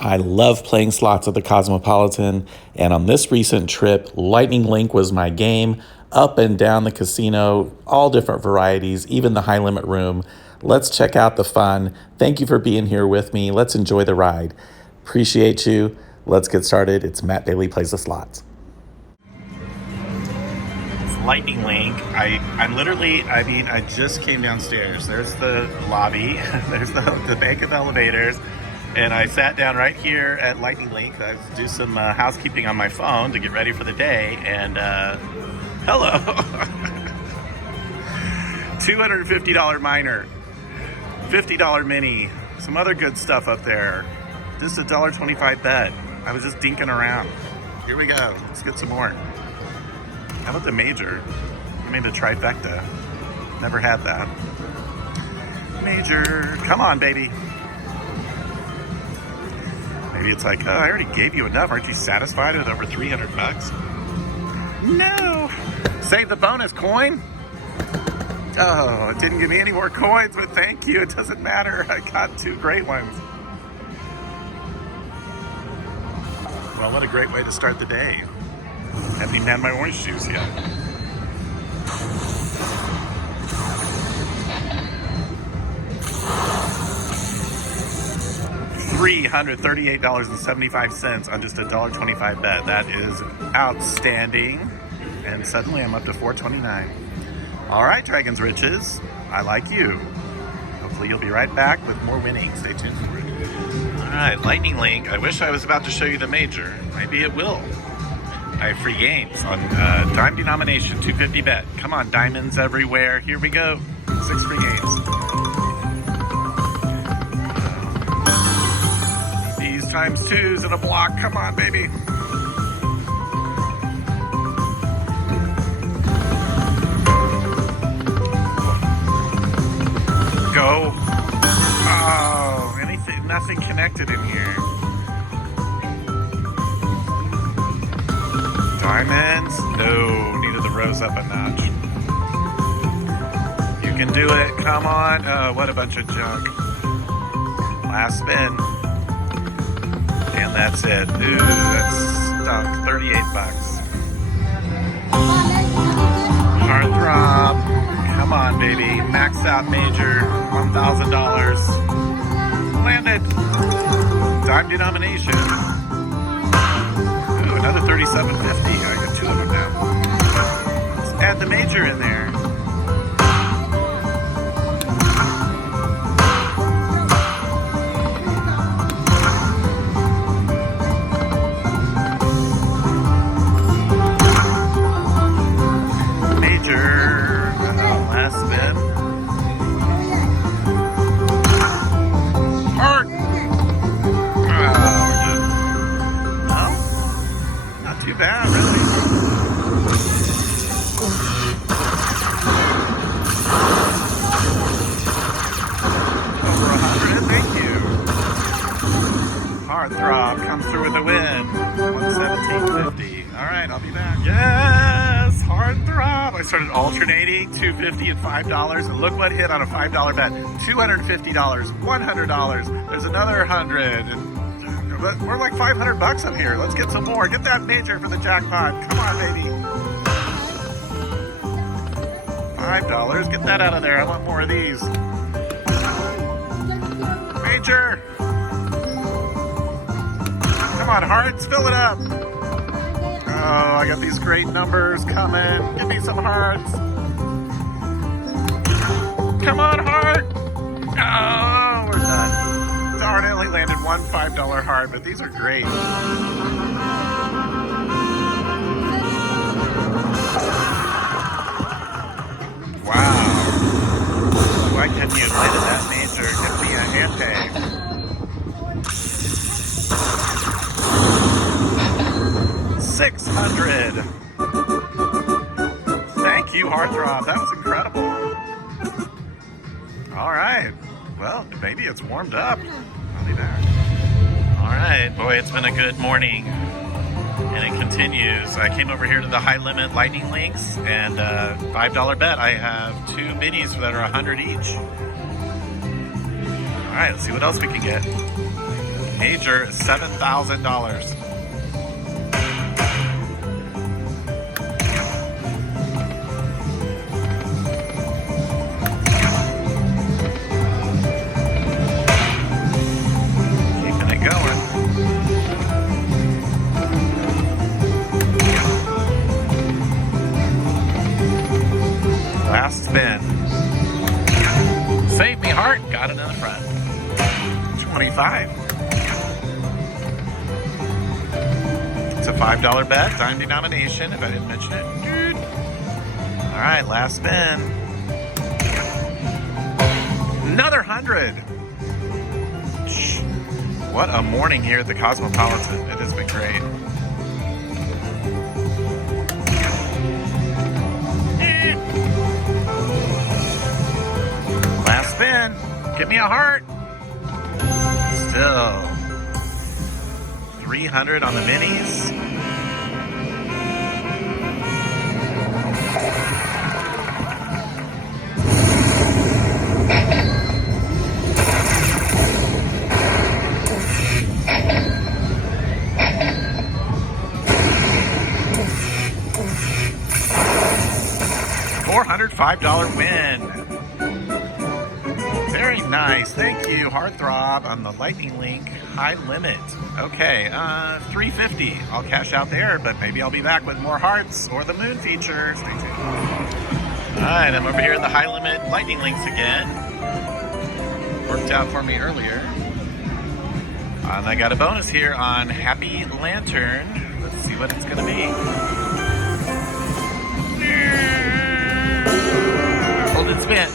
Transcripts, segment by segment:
I love playing slots at the Cosmopolitan, and on this recent trip, Lightning Link was my game. Up and down the casino, all different varieties, even the high limit room. Let's check out the fun. Thank you for being here with me. Let's enjoy the ride. Appreciate you. Let's get started. It's Matt Bailey Plays the Slots. It's Lightning Link. I just came downstairs. There's the lobby. There's the bank of elevators. And I sat down right here at Lightning Link. I do some housekeeping on my phone to get ready for the day. And hello. $250 minor. $50 mini. Some other good stuff up there. Just a $1.25 bet. I was just dinking around. Here we go. Let's get some more. How about the major? I made a trifecta. Never had that. Major. Come on, baby. Maybe it's like, oh, I already gave you enough. Aren't you satisfied with over 300 bucks? No. Save the bonus coin. Oh, it didn't give me any more coins, but thank you. It doesn't matter. I got two great ones. Well, what a great way to start the day. Haven't even had my orange juice yet. $338.75 on just a $1.25 bet. That is outstanding. And suddenly I'm up to $4.29. All right, Dragon's Riches, I like you. Hopefully you'll be right back with more winning. Stay tuned for it. All right, Lightning Link. I wish I was about to show you the major. Maybe it will. I have free games on dime denomination, $2.50 bet. Come on, diamonds everywhere. Here we go. 6 free games. These times twos in a block. Come on, baby. Go. Oh, nothing connected in here. Diamonds? No, needed the rows up a notch. You can do it, come on. Oh, what a bunch of junk. Last spin. And that's it. Ooh, that's stuck. 38 bucks. Heartthrob. Come on, baby. Max out major. $1,000. Landed. Dime denomination. Ooh, another $37.50. I got two of them now. Let's add the major in there. Heartthrob comes through with a win. 117.50. All right, I'll be back. Yes, Heartthrob. I started alternating $2.50 and $5, and look what hit on a $5 bet. $250, $100. There's another 100. And we're like 500 bucks up here. Let's get some more. Get that major for the jackpot. Come on, baby. $5. Get that out of there. I want more of these. Major. Come on, hearts, fill it up. Oh, I got these great numbers coming. Give me some hearts. Come on, heart. Oh, we're done. Darn, I only landed one $5 heart, but these are great. Wow. Why can't you landed that major? Give me a ante. $600. Thank you, Heartthrob. That was incredible. All right. Well, maybe it's warmed up. I'll be back. All right. Boy, it's been a good morning. And it continues. I came over here to the high limit Lightning Links and $5 bet. I have two minis that are 100 each. All right, let's see what else we can get. Major, $7,000. Keeping it going. Last spin. Save me heart. Got it in the front. 25. It's a $5 bet. Dime denomination, if I didn't mention it. All right, last spin. Another 100. What a morning here at the Cosmopolitan. It has been great. Last spin. Give me a heart. Still 300 on the minis. $405 win. Very nice. Thank you, Heartthrob, on the Lightning Link high limit. Okay, $350. I'll cash out there, but maybe I'll be back with more hearts or the moon feature. Stay tuned. All right, I'm over here in the high limit Lightning Links again. Worked out for me earlier. And I got a bonus here on Happy Lantern. Let's see what it's going to be. Hold and spin.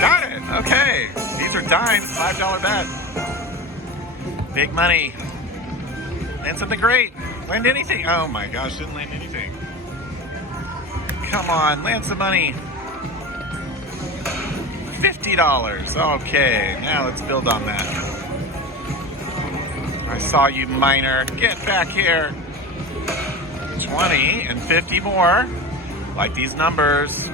Got it. Okay. These are dimes. $5 bet. Big money. Land something great. Land anything. Oh my gosh, didn't land anything. Come on, land some money. $50. Okay, now let's build on that. I saw you, miner. Get back here. 20 and 50 more. Like these numbers.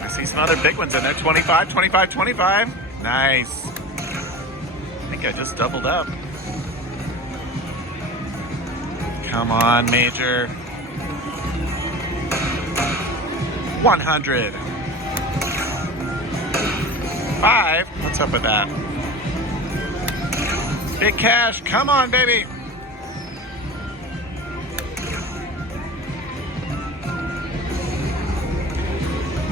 I see some other big ones in there. 25, 25, 25. Nice. I think I just doubled up. Come on, Major. 100. 5. What's up with that? Big cash. Come on, baby.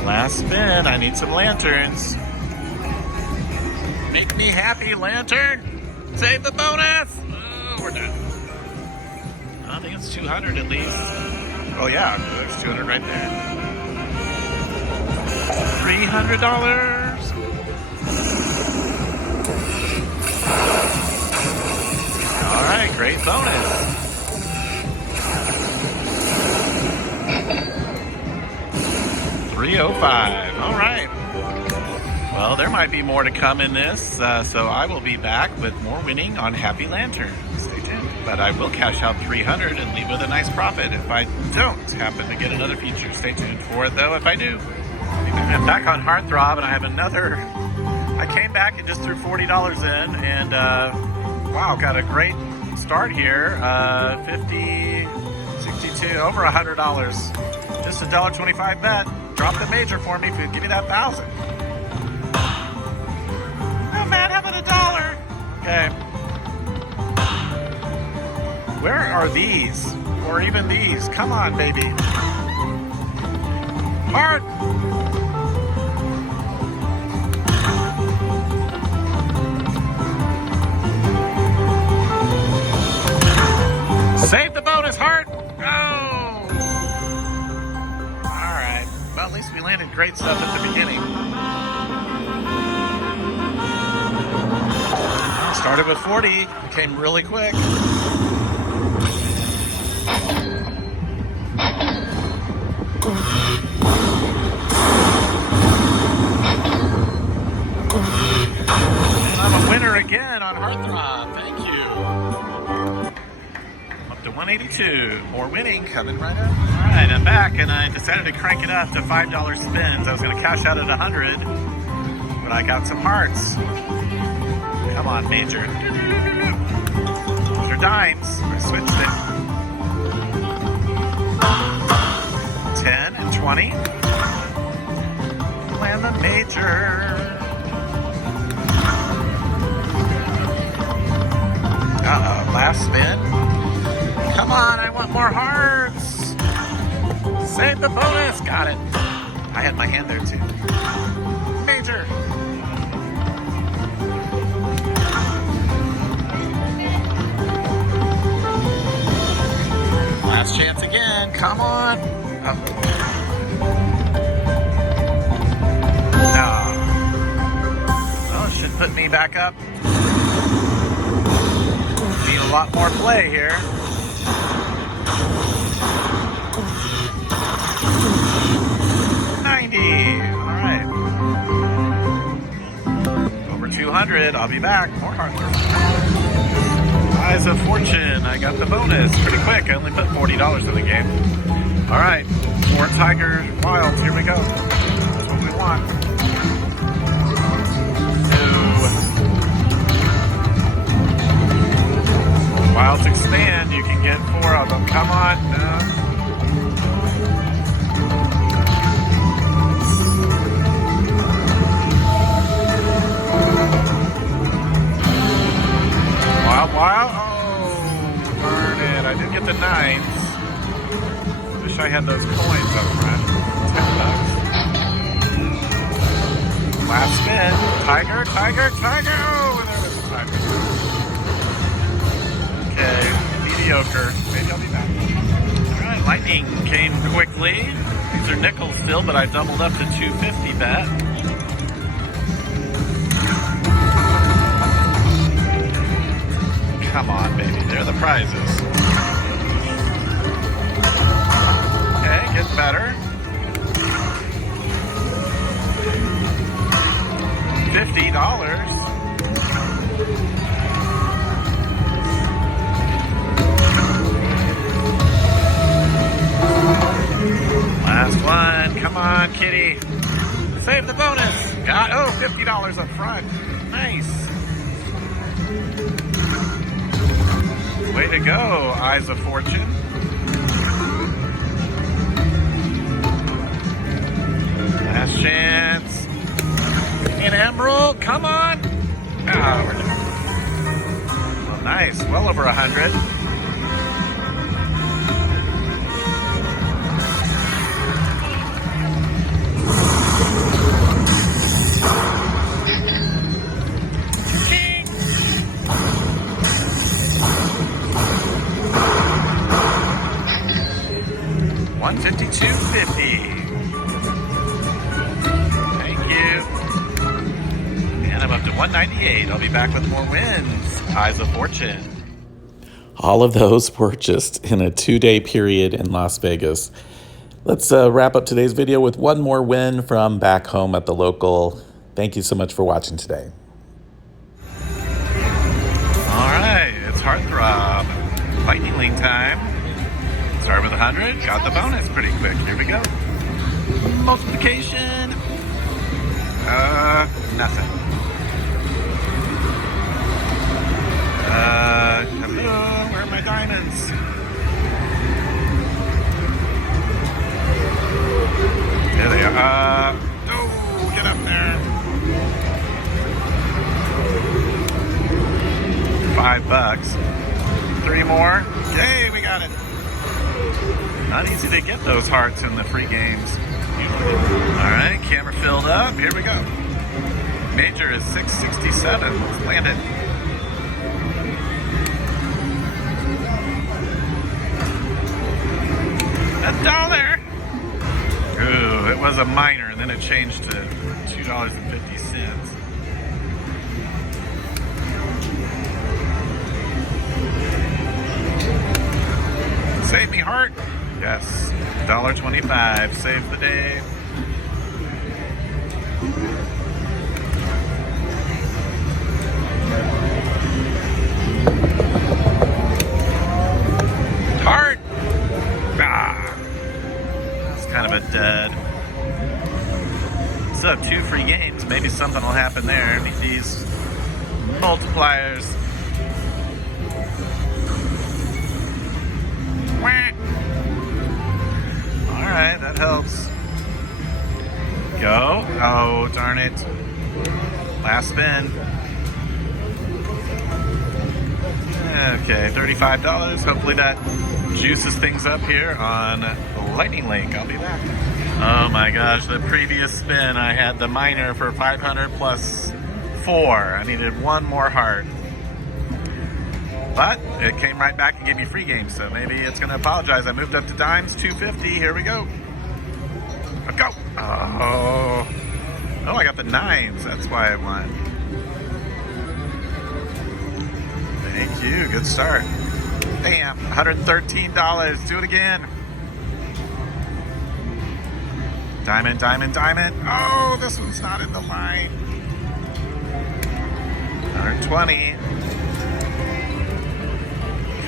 Last spin. I need some lanterns. Make me happy, lantern. Save the bonus. Oh, we're done. I think it's 200 at least. Oh yeah, there's 200 right there. $300. All right, great bonus. $305. All right. Well, there might be more to come in this, so I will be back with more winning on Happy Lantern. Stay tuned. But I will cash out 300 and leave with a nice profit if I don't happen to get another feature. Stay tuned for it, though, if I do. I'm back on Heartthrob, and I have another. I came back and just threw $40 in, and wow, got a great start here. 50, 62, over $100. Just a $1.25 bet. Drop the major for me if you give me that 1,000. Oh man, how about $1? Okay. Where are these? Or even these? Come on, baby. Heart. Save the bonus, heart. Go. All right. Well, at least we landed great stuff at the beginning. Started with 40, came really quick. I'm a winner again on Heartthrob. Thank you. Up to 182. More winning coming right up. All right, I'm back, and I decided to crank it up to $5 spins. I was going to cash out at 100, but I got some hearts. Come on, Major. Those are dimes. I switched it. 10 and 20. Land the Major. Uh-oh, last spin. Come on, I want more hearts. Save the bonus. Got it. I had my hand there too. Major. Last chance again. Come on. Oh. No. Well, it should put me back up. Need a lot more play here. All right. Over 200. I'll be back. More Heartthrob. Eyes of Fortune. I got the bonus pretty quick. I only put $40 in the game. All right. More Tiger Wilds. Here we go. That's what we want. Wilds expand. You can get 4 of them. Come on. No. Wow. Oh, darn it. I did get the 9s. Wish I had those coins up front. $10. Last spin. Tiger. Oh, there was a tiger. Okay, mediocre. Maybe I'll be back. Alright, lightning came quickly. These are nickels still, but I doubled up to 250 bet. Come on, baby. They're the prizes. Okay, getting better. $50. Last one. Come on, kitty. Save the bonus. Got, oh, $50 up front. Nice. Way to go, Eyes of Fortune. Last chance. An emerald, come on. Ah, we're done. Well, nice, well over 100. $152.50. Thank you. And I'm up to 198. I'll be back with more wins. Eyes of Fortune. All of those were just in a 2-day period in Las Vegas. Let's wrap up today's video with one more win from back home at the local. Thank you so much for watching today. All right, it's Heartthrob. Lightning Link time. Start with 100, got the bonus pretty quick. Here we go. Multiplication. Nothing. Hello, where are my diamonds? There they are. Oh, get up there. $5. 3 more. Yay, we got it. Not easy to get those hearts in the free games. All right, camera filled up. Here we go. Major is 667. Let's land it. $1. Ooh, it was a minor, and then it changed to $2.50. Save me, heart. Yes. $1.25. Save the day. Heart. Ah. It's kind of a dud. Still have 2 free games. Maybe something will happen there. Meet these multipliers. Wah. All right, that helps. Go. Oh, darn it. Last spin. Okay, $35. Hopefully that juices things up here on Lightning Link. I'll be back. Oh my gosh, the previous spin I had the minor for 500 plus 4. I needed one more heart. But it came right back and gave me free games, so maybe it's going to apologize. I moved up to dimes, 250. Here we go. Go. Oh, I got the 9s. That's why I won. Thank you. Good start. Bam. $113. Do it again. Diamond, diamond, diamond. Oh, this one's not in the line. 120.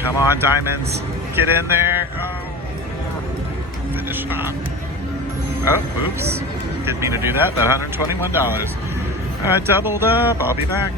Come on, diamonds. Get in there. Oh, finish it off. Oh, oops. Didn't mean to do that, but $121. I doubled up. I'll be back.